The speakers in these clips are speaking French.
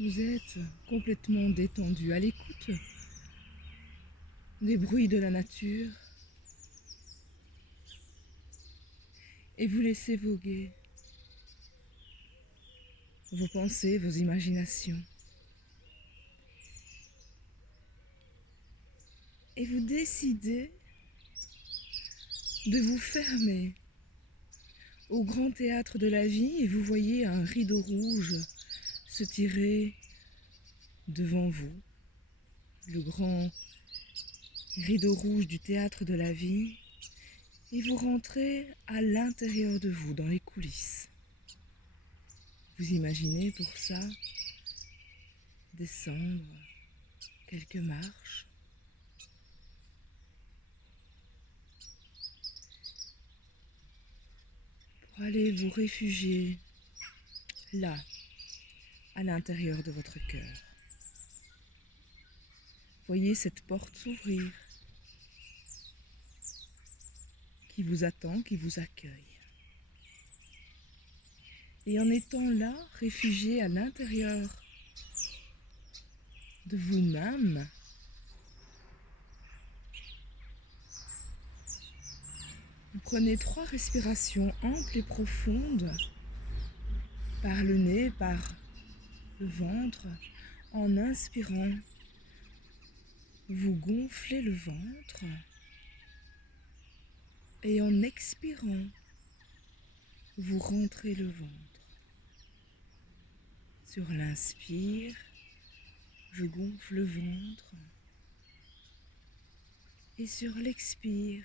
Vous êtes complètement détendu à l'écoute des bruits de la nature et vous laissez voguer vos pensées, vos imaginations. Et vous décidez de vous fermer au grand théâtre de la vie et vous voyez un rideau rouge se tirer devant vous. Le grand rideau rouge du théâtre de la vie. Et vous rentrez à l'intérieur de vous, dans les coulisses. Vous imaginez pour ça descendre quelques marches. Pour aller vous réfugier là, à l'intérieur de votre cœur. Voyez cette porte s'ouvrir qui vous attend, qui vous accueille. Et en étant là, réfugié à l'intérieur de vous-même, vous prenez 3 respirations amples et profondes par le nez, par le ventre. En inspirant, vous gonflez le ventre et en expirant, vous rentrez le ventre. Sur l'inspire, je gonfle le ventre et sur l'expire,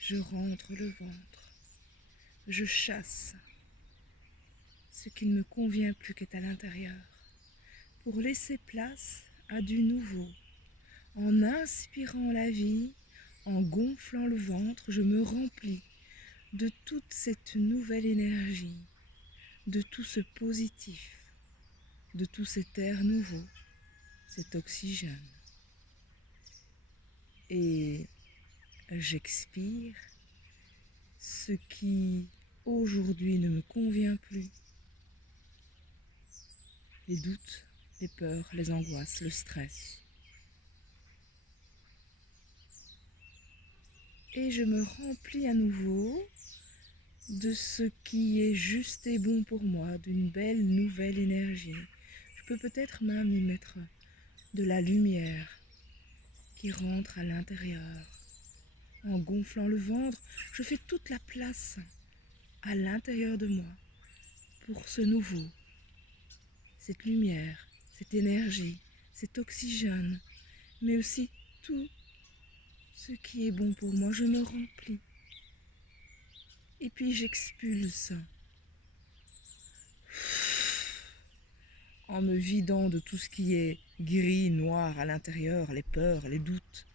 je rentre le ventre. Je chasse ce qui ne me convient plus qu'est à l'intérieur pour laisser place à du nouveau. En inspirant la vie, en gonflant le ventre, je me remplis de toute cette nouvelle énergie, de tout ce positif, de tout cet air nouveau, cet oxygène. Et j'expire ce qui aujourd'hui ne me convient plus. Les doutes, les peurs, les angoisses, le stress. Et je me remplis à nouveau de ce qui est juste et bon pour moi, d'une belle nouvelle énergie. Je peux peut-être même y mettre de la lumière qui rentre à l'intérieur. En gonflant le ventre, je fais toute la place à l'intérieur de moi pour ce nouveau, cette lumière, cette énergie, cet oxygène, mais aussi tout ce qui est bon pour moi. Je me remplis. Et puis j'expulse en me vidant de tout ce qui est gris, noir à l'intérieur, les peurs, les doutes,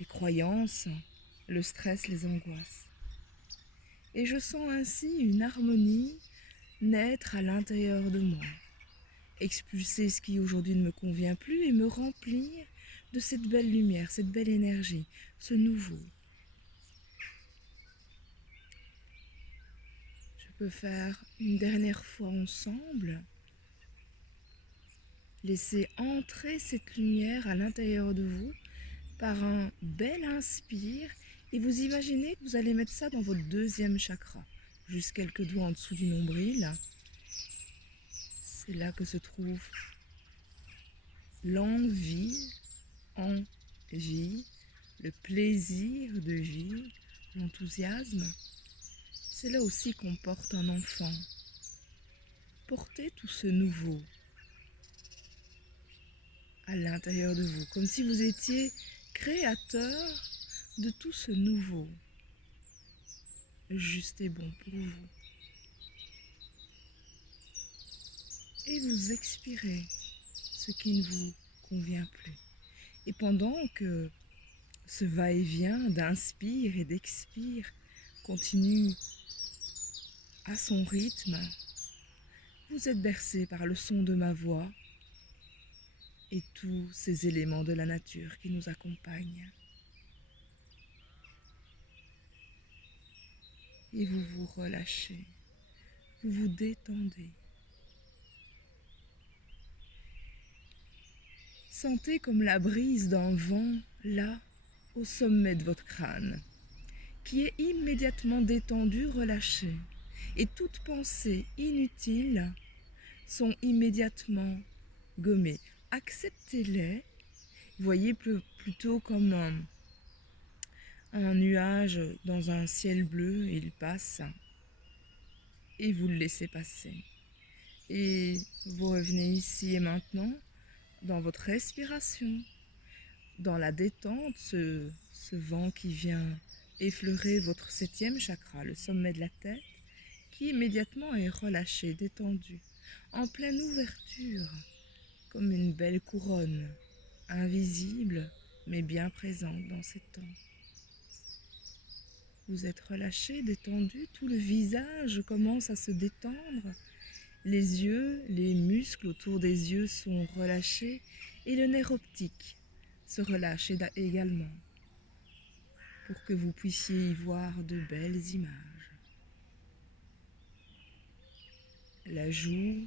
les croyances, le stress, les angoisses. Et je sens ainsi une harmonie naître à l'intérieur de moi, expulser ce qui aujourd'hui ne me convient plus et me remplir de cette belle lumière, cette belle énergie, ce nouveau. Je peux faire une dernière fois ensemble. Laissez entrer cette lumière à l'intérieur de vous par un bel inspire et vous imaginez que vous allez mettre ça dans votre deuxième chakra, juste quelques doigts en dessous du nombril. C'est là que se trouve l'envie, le plaisir de vivre, l'enthousiasme. C'est là aussi qu'on porte un enfant. Portez tout ce nouveau à l'intérieur de vous, comme si vous étiez créateur de tout ce nouveau, juste et bon pour vous. Et vous expirez ce qui ne vous convient plus. Et pendant que ce va-et-vient d'inspire et d'expire continue à son rythme, vous êtes bercé par le son de ma voix et tous ces éléments de la nature qui nous accompagnent. Et vous vous relâchez, vous vous détendez. Sentez comme la brise d'un vent là, au sommet de votre crâne, qui est immédiatement détendu, relâché, et toute pensée inutile sont immédiatement gommées. Acceptez-les, voyez plutôt comme un nuage dans un ciel bleu, il passe, et vous le laissez passer. Et vous revenez ici et maintenant, dans votre respiration, dans la détente, ce vent qui vient effleurer votre 7e chakra, le sommet de la tête, qui immédiatement est relâché, détendu, en pleine ouverture, comme une belle couronne, invisible mais bien présente dans ces temps. Vous êtes relâché, détendu, tout le visage commence à se détendre, les yeux, les muscles autour des yeux sont relâchés et le nerf optique se relâche également pour que vous puissiez y voir de belles images. La joue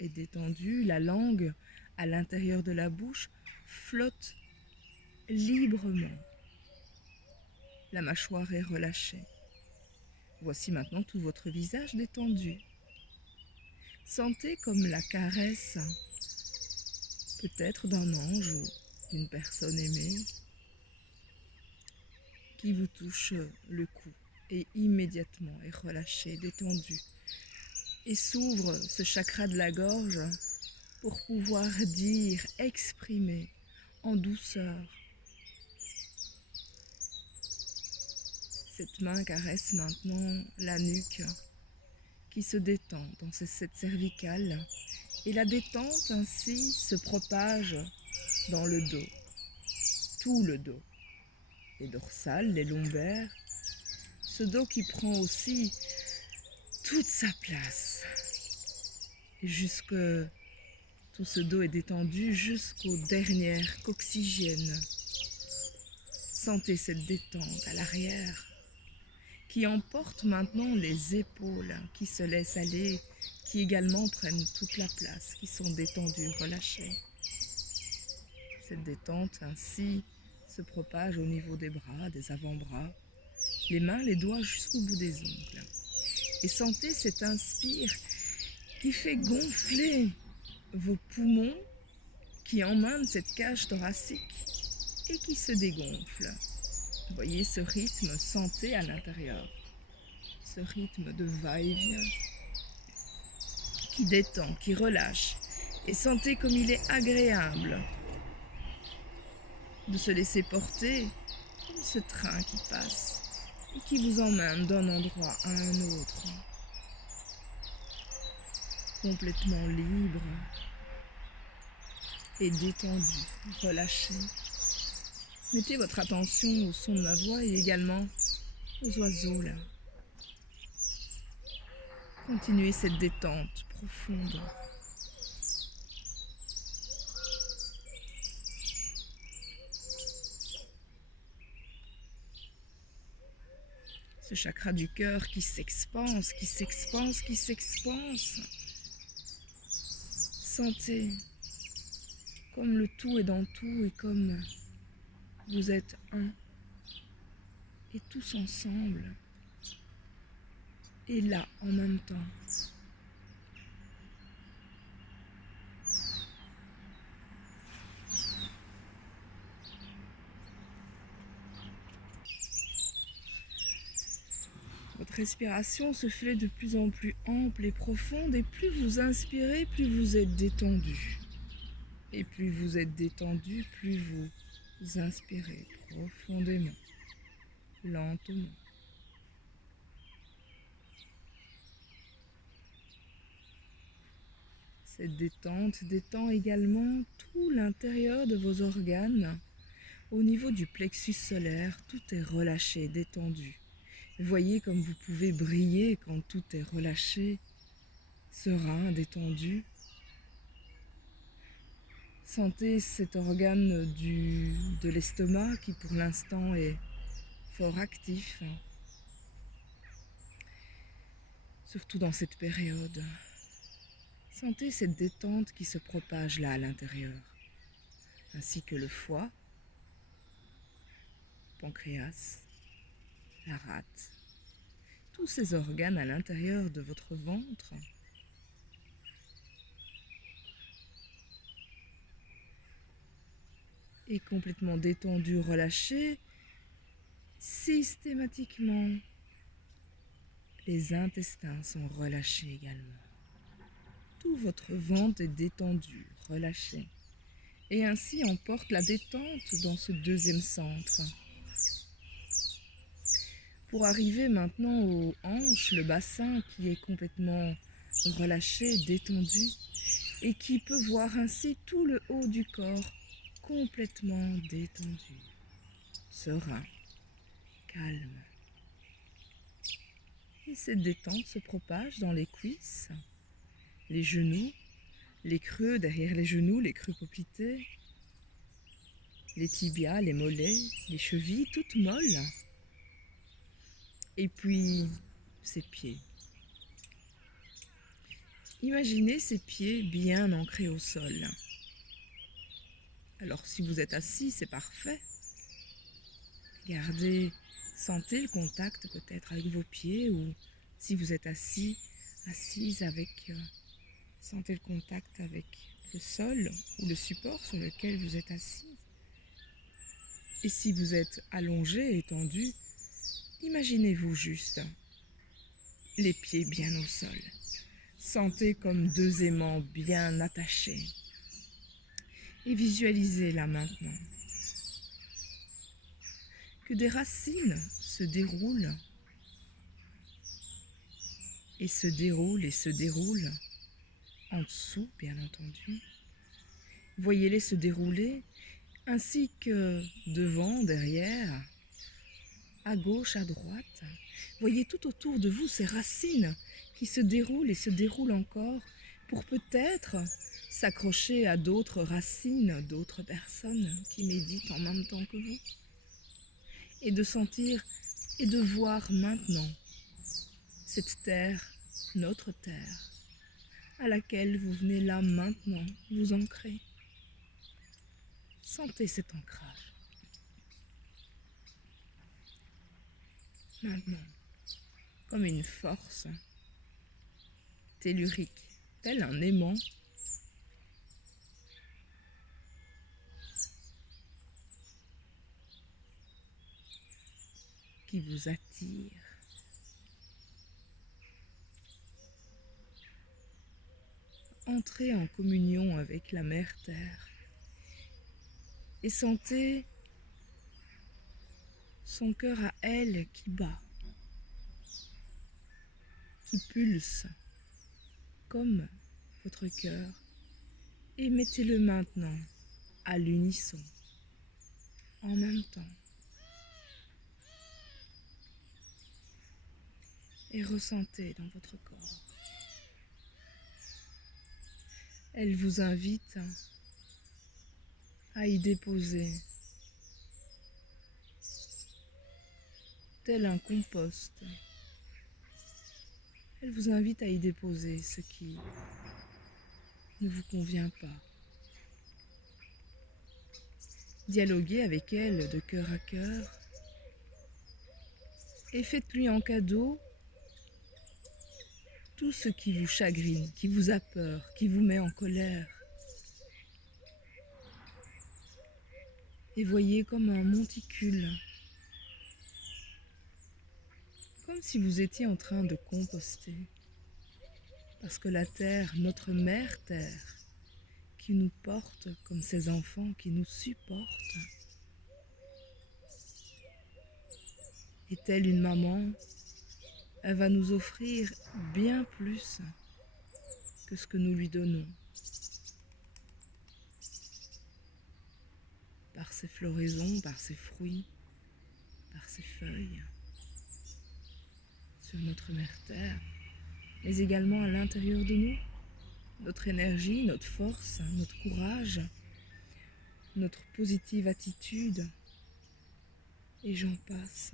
est détendue, la langue à l'intérieur de la bouche flotte librement. La mâchoire est relâchée. Voici maintenant tout votre visage détendu. Sentez comme la caresse, peut-être d'un ange ou d'une personne aimée, qui vous touche le cou et immédiatement est relâché, détendu. Et s'ouvre ce chakra de la gorge pour pouvoir dire, exprimer en douceur. Cette main caresse maintenant la nuque qui se détend dans cette cervicale et la détente ainsi se propage dans le dos, tout le dos, les dorsales, les lombaires, ce dos qui prend aussi toute sa place. Tout ce dos est détendu jusqu'aux dernières coccygiennes. Sentez cette détente à l'arrière qui emporte maintenant les épaules, qui se laissent aller, qui également prennent toute la place, qui sont détendues, relâchées. Cette détente ainsi se propage au niveau des bras, des avant-bras, les mains, les doigts jusqu'au bout des ongles. Et sentez cet inspire qui fait gonfler vos poumons, qui emmène cette cage thoracique et qui se dégonfle. Voyez ce rythme, sentez à l'intérieur, ce rythme de va-et-vient qui détend, qui relâche. Et sentez comme il est agréable de se laisser porter comme ce train qui passe et qui vous emmène d'un endroit à un autre, complètement libre et détendu, relâché. Mettez votre attention au son de ma voix et également aux oiseaux là. Continuez cette détente profonde. Ce chakra du cœur qui s'expanse, qui s'expanse, qui s'expanse. Sentez comme le tout est dans tout et comme vous êtes un et tous ensemble et là en même temps. Votre respiration se fait de plus en plus ample et profonde et plus vous inspirez, plus vous êtes détendu. Et plus vous êtes détendu, plus vous inspirez profondément, lentement. Cette détente détend également tout l'intérieur de vos organes. Au niveau du plexus solaire, tout est relâché, détendu. Voyez comme vous pouvez briller quand tout est relâché, serein, détendu. Sentez cet organe de l'estomac qui pour l'instant est fort actif, surtout dans cette période. Sentez cette détente qui se propage là à l'intérieur. ainsi que le foie, pancréas, la rate, tous ces organes à l'intérieur de votre ventre. Et complètement détendu, relâché, systématiquement, les intestins sont relâchés également. Tout votre ventre est détendu, relâché. Et ainsi emporte la détente dans ce deuxième centre. Pour arriver maintenant aux hanches, le bassin qui est complètement relâché, détendu, et qui peut voir ainsi tout le haut du corps complètement détendu, serein, calme. Et cette détente se propage dans les cuisses, les genoux, les creux derrière les genoux, les creux poplités, les tibias, les mollets, les chevilles toutes molles. Et puis, ses pieds. Imaginez ces pieds bien ancrés au sol. Alors si vous êtes assis, c'est parfait. Gardez, sentez le contact peut-être avec vos pieds, ou si vous êtes assis, assise avec, sentez le contact avec le sol ou le support sur lequel vous êtes assis. Et si vous êtes allongé, étendu, imaginez-vous juste les pieds bien au sol. Sentez comme deux aimants bien attachés. Et visualisez là maintenant que des racines se déroulent et se déroulent et se déroulent en dessous, bien entendu. Voyez-les se dérouler, ainsi que devant, derrière, à gauche, à droite. Voyez tout autour de vous ces racines qui se déroulent et se déroulent encore pour peut-être s'accrocher à d'autres racines, d'autres personnes qui méditent en même temps que vous. Et de sentir et de voir maintenant cette terre, notre terre, à laquelle vous venez là maintenant vous ancrer. Sentez cet ancrage. Maintenant, comme une force tellurique, tel un aimant, qui vous attire. Entrez en communion avec la Mère Terre et sentez son cœur à elle qui bat, qui pulse comme votre cœur, et mettez-le maintenant à l'unisson, en même temps. Et ressentez dans votre corps. Elle vous invite à y déposer, tel un compost. Elle vous invite à y déposer ce qui ne vous convient pas. Dialoguez avec elle de cœur à cœur et faites-lui en cadeau tout ce qui vous chagrine, qui vous a peur, qui vous met en colère. Et voyez comme un monticule, comme si vous étiez en train de composter. Parce que la terre, notre mère terre, qui nous porte comme ses enfants, qui nous supporte, est-elle une maman? Elle va nous offrir bien plus que ce que nous lui donnons. Par ses floraisons, par ses fruits, par ses feuilles, sur notre mère terre, mais également à l'intérieur de nous, notre énergie, notre force, notre courage, notre positive attitude, et j'en passe.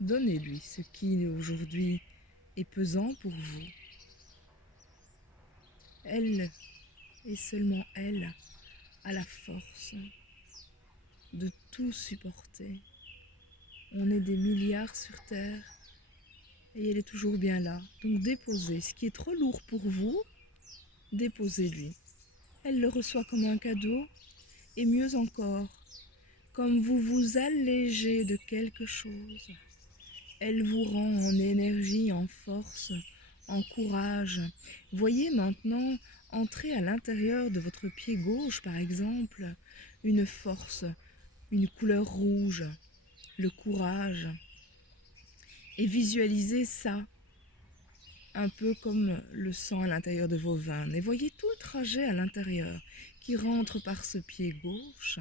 Donnez-lui ce qui aujourd'hui est pesant pour vous. Elle Et seulement elle a la force de tout supporter. On est des milliards sur Terre et elle est toujours bien là. Donc déposez ce qui est trop lourd pour vous, déposez-lui. Elle le reçoit comme un cadeau et mieux encore, comme vous vous allégez de quelque chose, elle vous rend en énergie, en force, en courage. Voyez maintenant entrer à l'intérieur de votre pied gauche, par exemple, une force, une couleur rouge, le courage. Et visualisez ça, un peu comme le sang à l'intérieur de vos veines. Et voyez tout le trajet à l'intérieur qui rentre par ce pied gauche,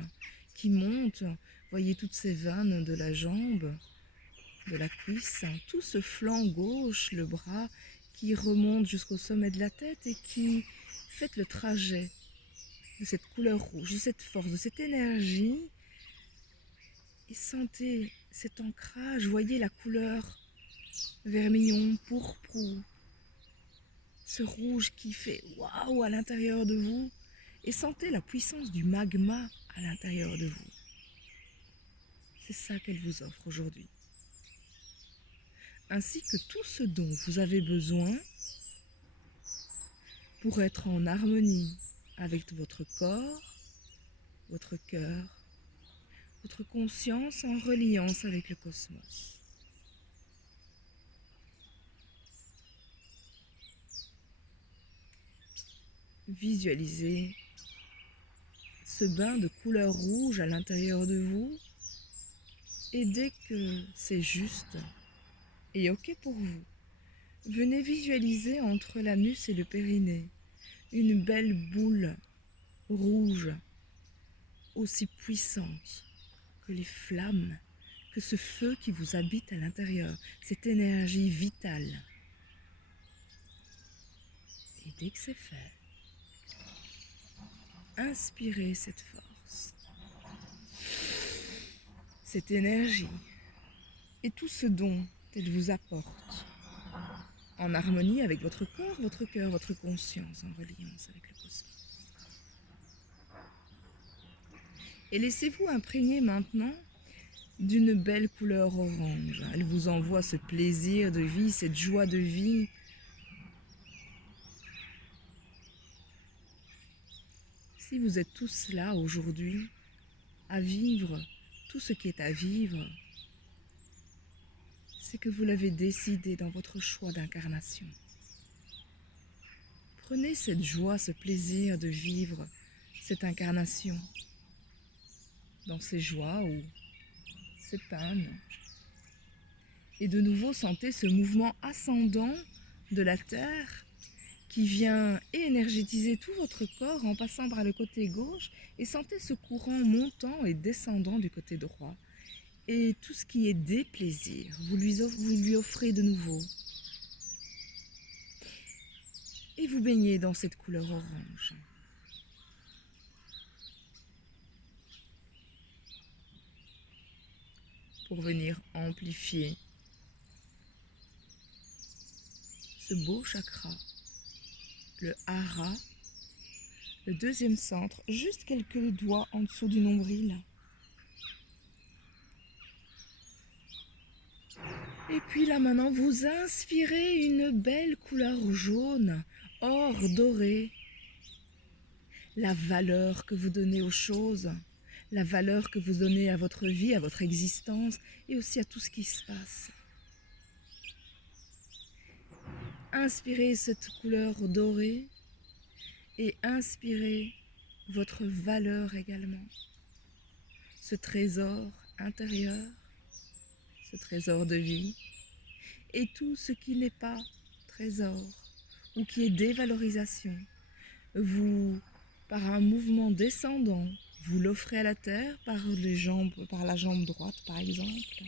qui monte. Voyez toutes ces veines de la jambe, de la cuisse, tout ce flanc gauche, le bras qui remonte jusqu'au sommet de la tête et qui fait le trajet de cette couleur rouge, de cette force, de cette énergie. Et sentez cet ancrage, voyez la couleur vermillon, pourpre, ce rouge qui fait waouh à l'intérieur de vous. Et sentez la puissance du magma à l'intérieur de vous. C'est ça qu'elle vous offre aujourd'hui. Ainsi que tout ce dont vous avez besoin pour être en harmonie avec votre corps, votre cœur, votre conscience en reliance avec le cosmos. Visualisez ce bain de couleur rouge à l'intérieur de vous et dès que c'est juste et ok pour vous, venez visualiser entre l'anus et le périnée une belle boule rouge aussi puissante que les flammes, que ce feu qui vous habite à l'intérieur, cette énergie vitale. Et dès que c'est fait, inspirez cette force, cette énergie et tout ce dont elle vous apporte, en harmonie avec votre corps, votre cœur, votre conscience, en reliance avec le cosmos. Et laissez-vous imprégner maintenant d'une belle couleur orange. Elle vous envoie ce plaisir de vie, cette joie de vie. Si vous êtes tous là aujourd'hui, à vivre tout ce qui est à vivre, c'est que vous l'avez décidé dans votre choix d'incarnation. Prenez cette joie, ce plaisir de vivre cette incarnation dans ses joies ou ses peines. Et de nouveau, sentez ce mouvement ascendant de la Terre qui vient énergétiser tout votre corps en passant par le côté gauche et sentez ce courant montant et descendant du côté droit. Et tout ce qui est déplaisir, vous lui offrez de nouveau. Et vous baignez dans cette couleur orange. Pour venir amplifier ce beau chakra, le hara, le deuxième centre, juste quelques doigts en dessous du nombril. Et puis là maintenant, vous inspirez une belle couleur jaune, or doré. La valeur que vous donnez aux choses, la valeur que vous donnez à votre vie, à votre existence et aussi à tout ce qui se passe. Inspirez cette couleur dorée et inspirez votre valeur également. Ce trésor intérieur, ce trésor de vie et tout ce qui n'est pas trésor ou qui est dévalorisation. Vous, par un mouvement descendant, vous l'offrez à la terre par la jambe droite par exemple,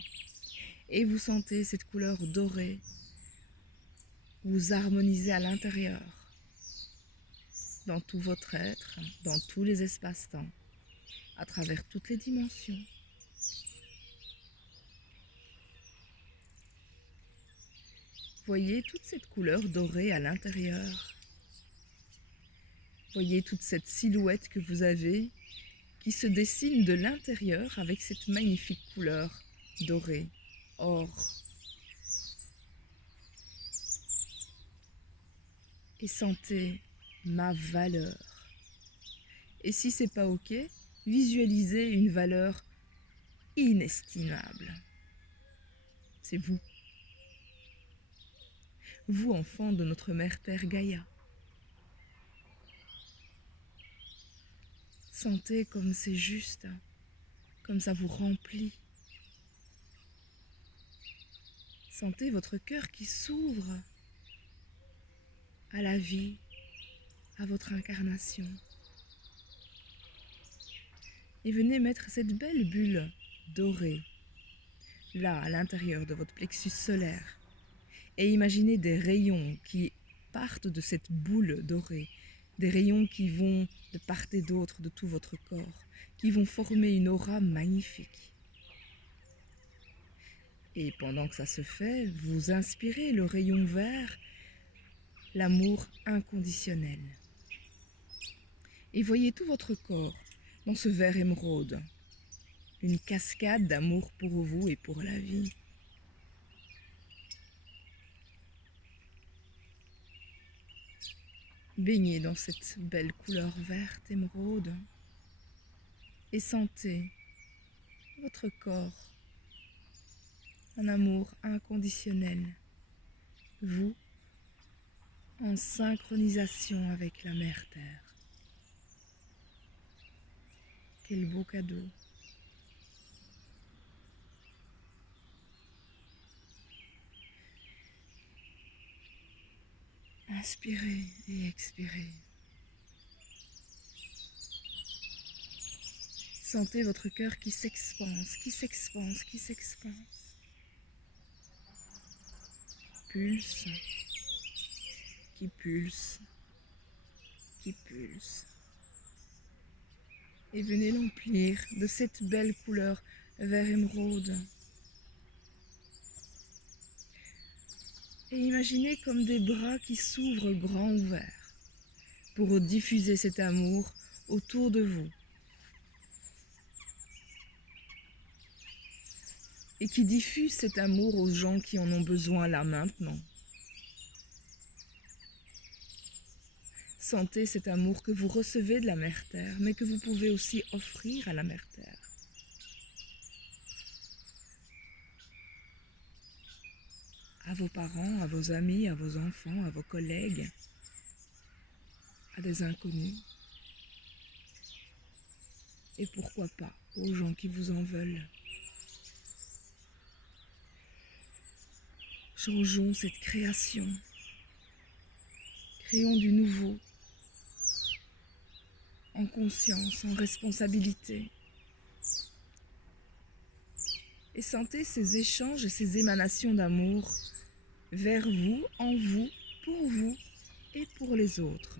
et vous sentez cette couleur dorée. Vous harmonisez à l'intérieur, dans tout votre être, dans tous les espaces-temps, à travers toutes les dimensions. Voyez toute cette couleur dorée à l'intérieur. Voyez toute cette silhouette que vous avez qui se dessine de l'intérieur avec cette magnifique couleur dorée, or. Et sentez ma valeur. Et si c'est pas ok, visualisez une valeur inestimable. C'est vous. Vous, enfant de notre mère Terre Gaïa. Sentez comme c'est juste, comme ça vous remplit. Sentez votre cœur qui s'ouvre à la vie, à votre incarnation. Et venez mettre cette belle bulle dorée, là, à l'intérieur de votre plexus solaire. Et imaginez des rayons qui partent de cette boule dorée, des rayons qui vont de part et d'autre de tout votre corps, qui vont former une aura magnifique. Et pendant que ça se fait, vous inspirez le rayon vert, l'amour inconditionnel. Et voyez tout votre corps dans ce vert émeraude, une cascade d'amour pour vous et pour la vie. Baignez dans cette belle couleur verte émeraude et sentez votre corps en amour inconditionnel, vous en synchronisation avec la Mère Terre. Quel beau cadeau! Inspirez et expirez. Sentez votre cœur qui s'expanse, qui s'expanse, qui s'expanse. Pulse, qui pulse, qui pulse. Et venez l'emplir de cette belle couleur vert émeraude. Et imaginez comme des bras qui s'ouvrent grands ouverts pour diffuser cet amour autour de vous. Et qui diffuse cet amour aux gens qui en ont besoin là maintenant. Sentez cet amour que vous recevez de la Mère Terre, mais que vous pouvez aussi offrir à la Mère Terre. À vos parents, à vos amis, à vos enfants, à vos collègues, à des inconnus. Et pourquoi pas aux gens qui vous en veulent. Changeons cette création. Créons du nouveau, en conscience, en responsabilité. Et sentez ces échanges et ces émanations d'amour vers vous, en vous, pour vous et pour les autres.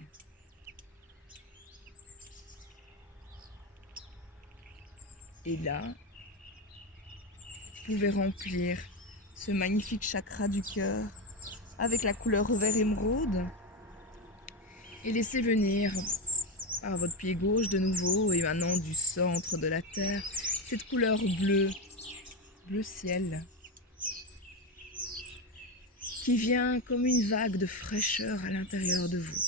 Et là, vous pouvez remplir ce magnifique chakra du cœur avec la couleur vert émeraude et laissez venir par votre pied gauche de nouveau, émanant du centre de la terre, cette couleur bleue, bleu ciel, qui vient comme une vague de fraîcheur à l'intérieur de vous.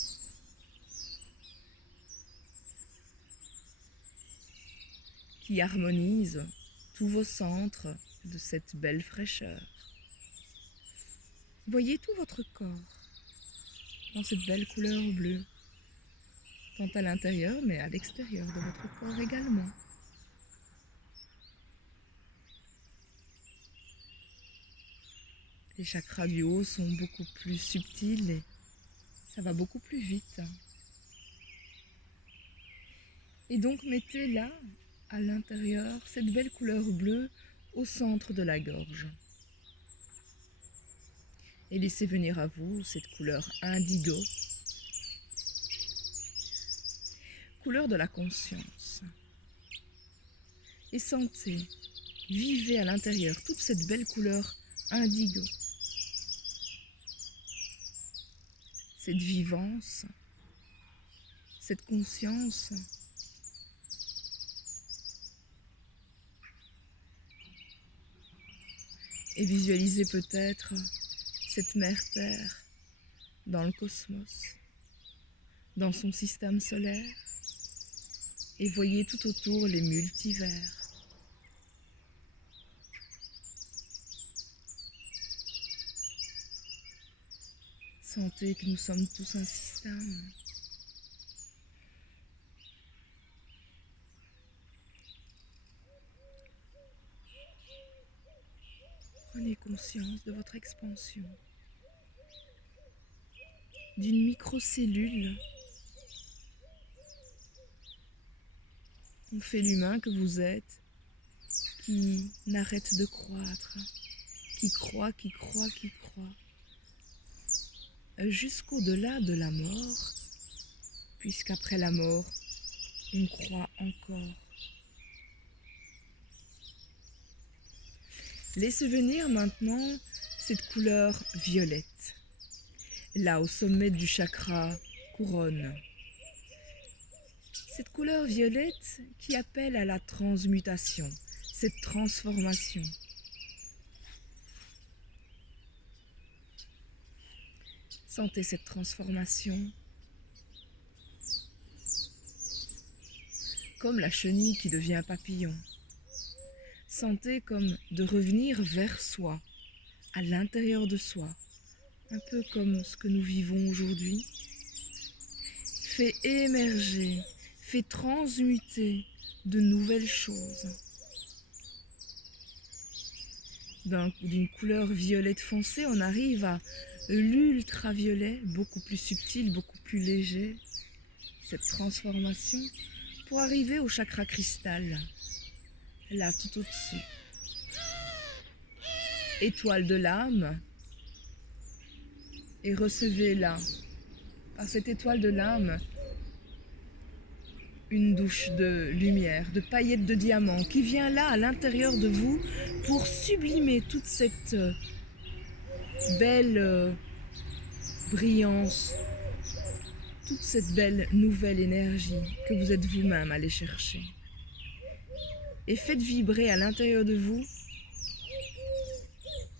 Qui harmonise tous vos centres de cette belle fraîcheur. Voyez tout votre corps dans cette belle couleur bleue, tant à l'intérieur mais à l'extérieur de votre corps également. Les chakras du haut sont beaucoup plus subtils et ça va beaucoup plus vite. Et donc mettez là, à l'intérieur, cette belle couleur bleue au centre de la gorge. Et laissez venir à vous cette couleur indigo, couleur de la conscience. Et sentez, vivez à l'intérieur toute cette belle couleur indigo. Cette vivance, cette conscience et visualisez peut-être cette mère Terre dans le cosmos, dans son système solaire, et voyez tout autour les multivers. Sentez que nous sommes tous un système. Prenez conscience de votre expansion, d'une microcellule. On fait l'humain que vous êtes, qui n'arrête de croître, qui croît, jusqu'au-delà de la mort, puisqu'après la mort, on croît encore. Laissez venir maintenant cette couleur violette, là au sommet du chakra couronne. Cette couleur violette qui appelle à la transmutation, cette transformation. Sentez cette transformation comme la chenille qui devient papillon. Sentez comme de revenir vers soi, à l'intérieur de soi, un peu comme ce que nous vivons aujourd'hui. Fait émerger, fait transmuter de nouvelles choses. D'une couleur violette foncée, on arrive à l'ultraviolet, beaucoup plus subtil, beaucoup plus léger. Cette transformation pour arriver au chakra cristal, là tout au-dessus. Étoile de l'âme, et recevez là, par cette étoile de l'âme, une douche de lumière, de paillettes de diamants qui vient là à l'intérieur de vous pour sublimer toute cette belle brillance, toute cette belle nouvelle énergie que vous êtes vous-même allé chercher. Et faites vibrer à l'intérieur de vous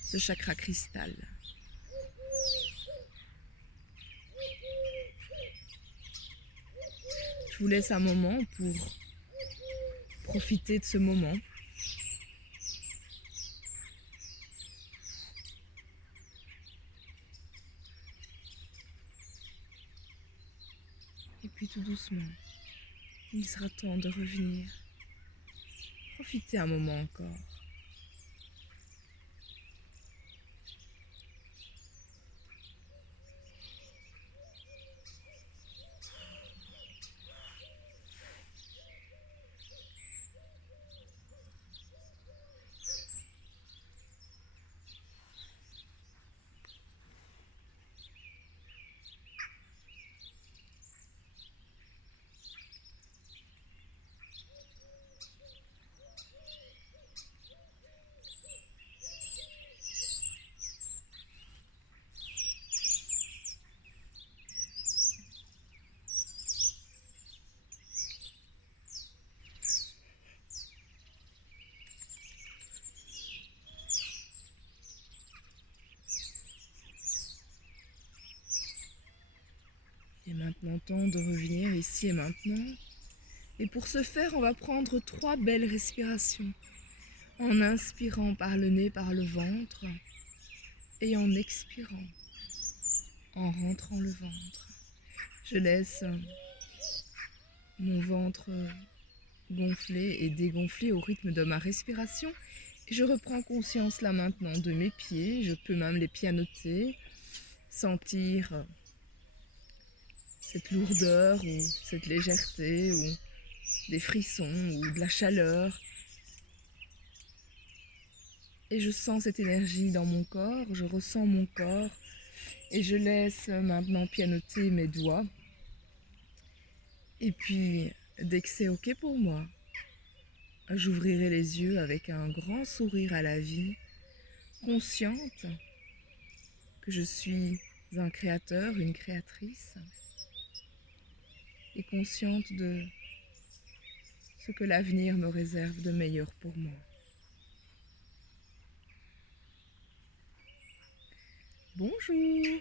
ce chakra cristal. Je vous laisse un moment pour profiter de ce moment. Et puis tout doucement, il sera temps de revenir. Profitez un moment encore. Il est maintenant temps de revenir ici et maintenant. Et pour ce faire, on va prendre 3 belles respirations. En inspirant par le nez, par le ventre. Et en expirant, en rentrant le ventre. Je laisse mon ventre gonfler et dégonfler au rythme de ma respiration. Et je reprends conscience là maintenant de mes pieds. Je peux même les pianoter, sentir cette lourdeur ou cette légèreté ou des frissons ou de la chaleur. Et je sens cette énergie dans mon corps, je ressens mon corps et je laisse maintenant pianoter mes doigts. Et puis, dès que c'est ok pour moi, j'ouvrirai les yeux avec un grand sourire à la vie, consciente que je suis un créateur, une créatrice, et consciente de ce que l'avenir me réserve de meilleur pour moi. Bonjour!